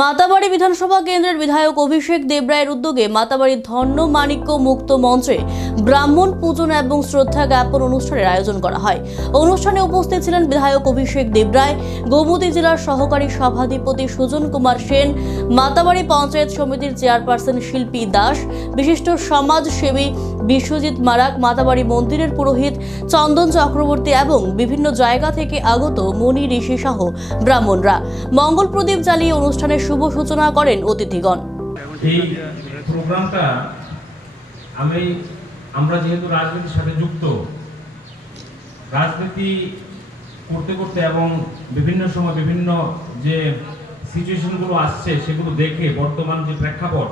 মাতাবাড়ি বিধানসভা কেন্দ্রের বিধায়ক অভিষেক দেবরায়ের উদ্যোগে মাতাবাড়ি ধন্য মাণিক্য মুক্ত মঞ্চে ব্রাহ্মণ পূজন এবং শ্রদ্ধা জ্ঞাপন অনুষ্ঠানের আয়োজন করা হয়। অনুষ্ঠানে উপস্থিত ছিলেন বিধায়ক অভিষেক দেবরায়, গোমতী জেলার সহকারী সভাধিপতি সুজন কুমার সেন, মাতাবাড়ি পঞ্চায়েত সমিতির চেয়ারপারসন শিল্পী দাস, বিশিষ্ট সমাজসেবী বিশ্বজিৎ মারাক, মাতাবাড়ি মন্দিরের পুরোহিত চন্দন চক্রবর্তী এবং বিভিন্ন জায়গা থেকে আগত মণি ঋষি সহ ব্রাহ্মণরা। মঙ্গল প্রদীপ জ্বালিয়ে অনুষ্ঠানের শুভ সূচনা করেন অতিথিগণ। আমরা যেহেতু রাজনীতির সাথে যুক্ত, রাজনীতি করতে করতে এবং বিভিন্ন সময় বিভিন্ন যে সিচুয়েশনগুলো আসছে, সেগুলো দেখে বর্তমান যে প্রেক্ষাপট,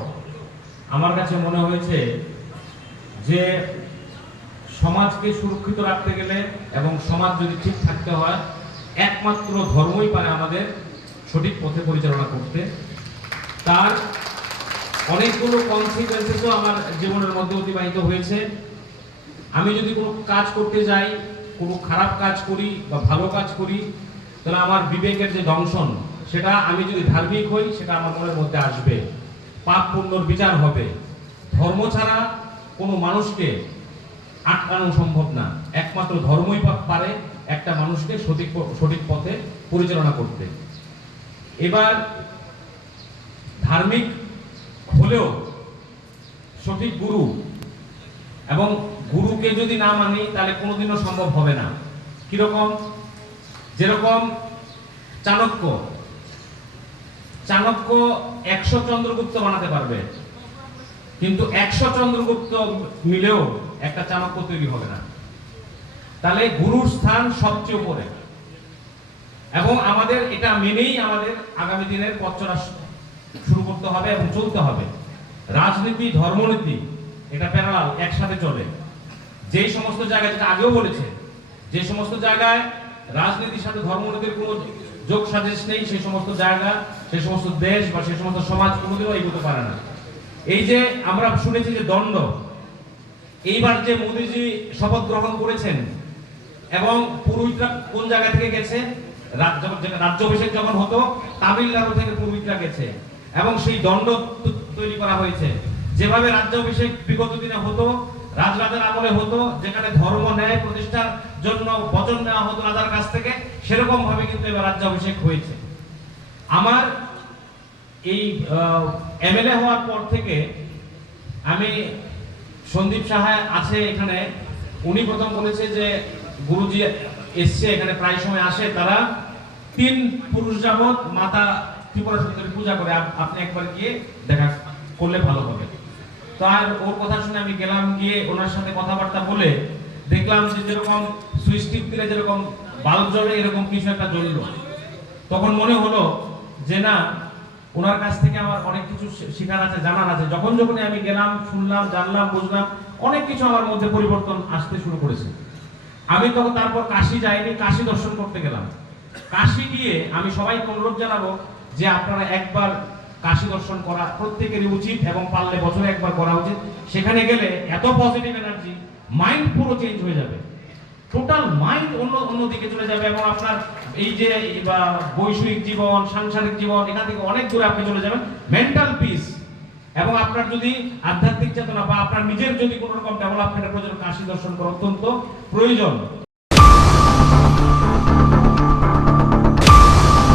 আমার কাছে মনে হয়েছে যে সমাজকে সুরক্ষিত রাখতে গেলে এবং সমাজ যদি ঠিক থাকতে হয়, একমাত্র ধর্মই পারে আমাদের সঠিক পথে পরিচালনা করতে। তার অনেকগুলো কনসিকুয়েন্সেসও আমার জীবনের মধ্যে অতিবাহিত হয়েছে। আমি যদি কোনো কাজ করতে যাই, কোনো খারাপ কাজ করি বা ভালো কাজ করি, তাহলে আমার বিবেকের যে দংশন, সেটা আমি যদি ধার্মিক হই, সেটা আমার মনের মধ্যে আসবে। পাপ পুণ্যর বিচার হবে। ধর্ম ছাড়া কোনো মানুষকে আটকানো সম্ভব না। একমাত্র ধর্মই পারে একটা মানুষকে সঠিক সঠিক পথে পরিচালনা করতে। এবার ধার্মিক হলেও সঠিক গুরু এবং গুরুকে যদি না মানি, তাহলে কোনোদিনও সম্ভব হবে না। কীরকম? যেরকম চাণক্য চাণক্য একশো চন্দ্রগুপ্ত বানাতে পারবে। কিন্তু একশো চন্দ্রগুপ্ত মিলেও একটা চাণক্য তৈরি হবে না। তাহলে গুরুর স্থান সবচেয়ে উপরে। এবং আমাদের এটা মেনেই আমাদের আগামী দিনের পথ শুরু করতে হবে এবং চলতে হবে। রাজনীতি, ধর্মনীতি, এটা প্যারালাল একসাথে চলে। যেই সমস্ত জায়গায়, যেটা আগেও বলেছে, যে সমস্ত জায়গায় রাজনীতির সাথে ধর্মনীতির কোনো যোগ সাজেশ নেই, সেই সমস্ত জায়গা, সেই সমস্ত দেশ বা সেই সমস্ত সমাজ কোনোদিনও এগোতে পারে না। এই যে আমরা শুনেছি যে দণ্ড, এইবার যে মোদিজি শপথ গ্রহণ করেছেন এবং পুরোহিতরা কোন জায়গা থেকে গেছে? রাজ্য রাজ্যাভিষেক যখন হতো, তামিলনাড়ু থেকে পুরোহিতরা গেছে এবং সেই দণ্ড তৈরি করা হয়েছে। যেভাবে রাজ্যাভিষেক বিগত দিনে হতো, রাজরাজার আমলে হতো, যেখানে ধর্ম, ন্যায় প্রতিষ্ঠার জন্য বচন নেওয়া হতো রাজার কাছ থেকে সেরকম ভাবে কিন্তু এবার রাজ্যাভিষেক হয়েছে। আমার এই এমএলএ হওয়ার পর থেকে আমি সন্দীপ সাহা আছে এখানে। উনি প্রথম বলেছে যে গুরুজি এসছে, এখানে প্রায় সময় আসে তারা। তিন পুরুষ যাবত মাতা ত্রিপুরা সুন্দরী পূজা করে আপনি একবার গিয়ে দেখা করলে ভালো হবে। তো আর ওর কথা শুনে আমি গেলাম গিয়ে ওনার সাথে কথাবার্তা বলে দেখলাম যে যেরকম সুইচ দিলে যেরকম বাল্ব জ্বলে, এরকম কিছু একটা জ্বললো। তখন মনে হলো যে না, ওনার কাছ থেকে আমার অনেক কিছু শেখার আছে, জানার আছে। যখন যখনই আমি গেলাম, শুনলাম, জানলাম, বুঝলাম, অনেক কিছু আমার মধ্যে পরিবর্তন আসতে শুরু করেছে। আমি তখন তারপর কাশি যাইনি, কাশি দর্শন করতে গেলাম। কাশি গিয়ে আমি সবাইকে অনুরোধ জানাব যে আপনারা একবার কাশি দর্শন করা প্রত্যেকেরই উচিত এবং পারলে বছরে একবার করা উচিত। সেখানে গেলে এত পজিটিভ এনার্জি মাইন্ড পুরো চেঞ্জ হয়ে যাবে। টোটাল মাইন্ড অন্য অন্য দিকে চলে যাবে এবং আপনার এই যে বৈষয়িক জীবন, সাংসারিক জীবন, এখান থেকে অনেক দূরে আপনি চলে যাবেন। মেন্টাল পিস এবং আপনার যদি আধ্যাত্মিক চেতনা বা আপনার নিজের যদি কোনো রকম ডেভেলপমেন্টের প্রয়োজন, কাশি দর্শন করা অত্যন্ত প্রয়োজন।